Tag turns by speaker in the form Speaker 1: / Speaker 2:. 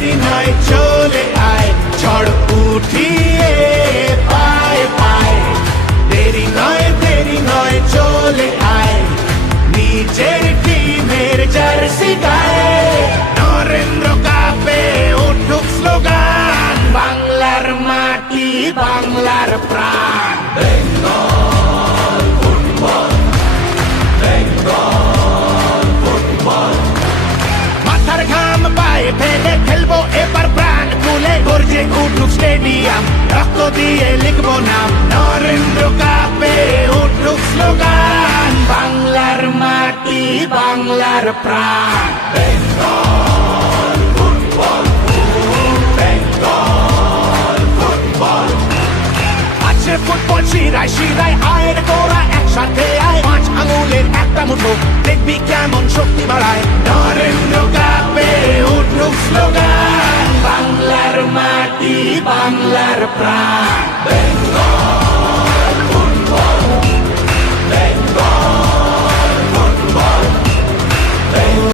Speaker 1: দেরি নয় চলে আয়, ঝড় উঠিয়ে পায় পায়। দেরি নয় দেরি নয়, চলে আয়। নিজের টিমের জার্সি গায়ে। নরেন্দ্র কাপে উঠুক স্লোগান, বাংলার মাটি, বাংলার প্রাণ। স্টেডিয়াম রক্ত দিয়ে লিখব নাম নরেন্দ্র কাপে উঠুক স্লোগান বাংলার মাটি বাংলার প্রাণ ফুটবল শিরায় শিরায় আয়ের স্লোগান বাংলার মাটি বাংলার প্রাণ